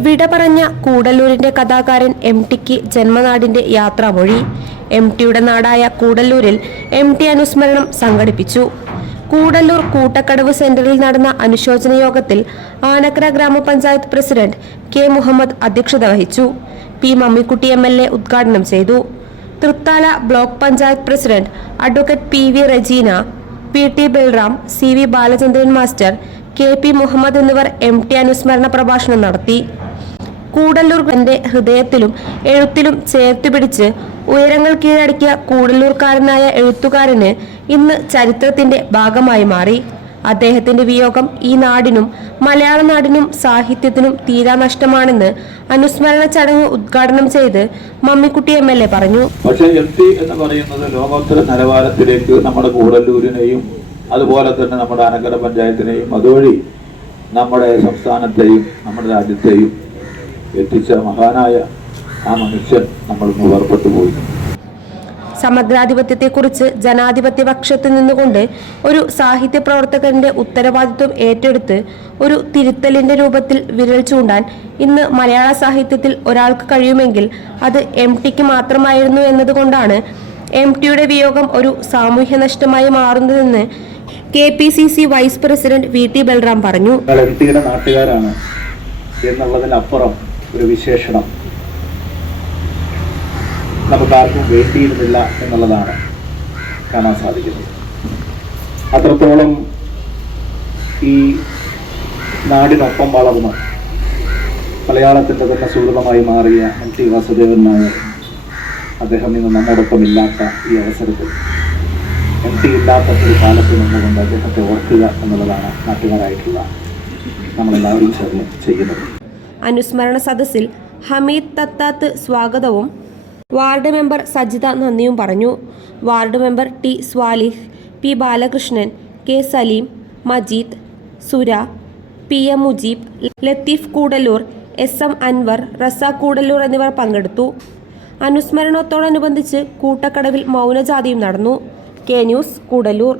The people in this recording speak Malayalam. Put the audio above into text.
വിട പറഞ്ഞ കൂടല്ലൂരിന്റെ കഥാകാരൻ എം ടിക്ക് ജന്മനാടിന്റെ യാത്രാമൊഴി. എം ടിയുടെ നാടായ കൂടല്ലൂരിൽ എം ടി അനുസ്മരണം സംഘടിപ്പിച്ചു. കൂടല്ലൂർ കൂട്ടക്കടവ് സെന്ററിൽ നടന്ന അനുശോചന യോഗത്തിൽ ആനക്കര ഗ്രാമപഞ്ചായത്ത് പ്രസിഡന്റ് കെ മുഹമ്മദ് അധ്യക്ഷത വഹിച്ചു. P Mammikutty M L A ഉദ്ഘാടനം ചെയ്തു. Thrithala block panchayat president advocate P V Rajeena P T Balram C V Balachandran master K P Muhammad എന്നിവർ എം ടി അനുസ്മരണ പ്രഭാഷണം നടത്തി. കൂടല്ലൂർ തന്റെ ഹൃദയത്തിലും എഴുത്തിലും ചേർത്ത് പിടിച്ച് ഉയരങ്ങൾ കീഴടക്കിയ കൂടല്ലൂർക്കാരനായ എഴുത്തുകാരന് ഇന്ന് ചരിത്രത്തിന്റെ ഭാഗമായി മാറി. അദ്ദേഹത്തിന്റെ വിയോഗം ഈ നാടിനും മലയാള നാടിനും സാഹിത്യത്തിനും തീരാ നഷ്ടമാണെന്ന് അനുസ്മരണ ചടങ്ങ് ഉദ്ഘാടനം ചെയ്ത് മമ്മിക്കുട്ടി എം എൽ എ പറഞ്ഞു. പക്ഷേ എം പി എന്ന് പറയുന്നത് ലോകോത്തര നിലവാരത്തിലേക്ക് നമ്മുടെ കൂടല്ലൂരിനെയും അതുപോലെ തന്നെ നമ്മുടെ അനക്കര പഞ്ചായത്തിനെയും അതുവഴി നമ്മുടെ സംസ്ഥാനത്തെയും നമ്മുടെ രാജ്യത്തെയും എത്തിച്ച മഹാനായ ആ മനുഷ്യൻ നമ്മൾ വേർപെട്ടു പോയി. സമഗ്രാധിപത്യത്തെക്കുറിച്ച് ജനാധിപത്യ പക്ഷത്ത് നിന്നുകൊണ്ട് ഒരു സാഹിത്യ പ്രവർത്തകന്റെ ഉത്തരവാദിത്വം ഏറ്റെടുത്ത് ഒരു തിരുത്തലിന്റെ രൂപത്തിൽ വിരൽ ചൂണ്ടാൻ ഇന്ന് മലയാള സാഹിത്യത്തിൽ ഒരാൾക്ക് കഴിയുമെങ്കിൽ അത് എം ടിക്ക് മാത്രമായിരുന്നു എന്നതുകൊണ്ടാണ് എം ടിയുടെ വിയോഗം ഒരു സാമൂഹ്യ നഷ്ടമായി മാറുന്നതെന്ന് K P C C vice president V T Balram പറഞ്ഞു. നാട്ടുകാരാണ് എന്നുള്ളതിനപ്പുറം ഒരു വിശേഷണം. നമുക്കാർക്കും വേണ്ടിയിരുന്നില്ല എന്നുള്ളതാണ് കാണാൻ സാധിക്കുന്നത്. അത്രത്തോളം ഈ നാടിനൊപ്പം വളർന്ന് മലയാളത്തിന്റെ തന്നെ സുഹൃതമായി മാറിയ എം ടി വാസുദേവൻ നായർ അദ്ദേഹം ഇന്ന് നമ്മോടൊപ്പം ഇല്ലാത്ത ഈ അവസരത്തിൽ എം പി ഇല്ലാത്ത ഒരു കാലത്ത് നിന്നുകൊണ്ട് അദ്ദേഹത്തെ ഓർക്കുക എന്നുള്ളതാണ് നാട്ടുകാരായിട്ടുള്ള നമ്മളെല്ലാവരും ചേർന്ന് ചെയ്യുന്നത് അനുസ്മരണ സദസ്സിൽ ഹമീദ് തത്താത്ത് സ്വാഗതവും വാർഡ് മെമ്പർ സജിത നന്ദിയും പറഞ്ഞു. Ward member T Swalih P Balakrishnan K Saleem Majeed Sura P M Mujeeb Latheef Koodallur S M Anwar Raza Koodallur എന്നിവർ പങ്കെടുത്തു. അനുസ്മരണത്തോടനുബന്ധിച്ച് കൂട്ടക്കടവിൽ മൗനജാതിയും നടന്നു. K news Koodallur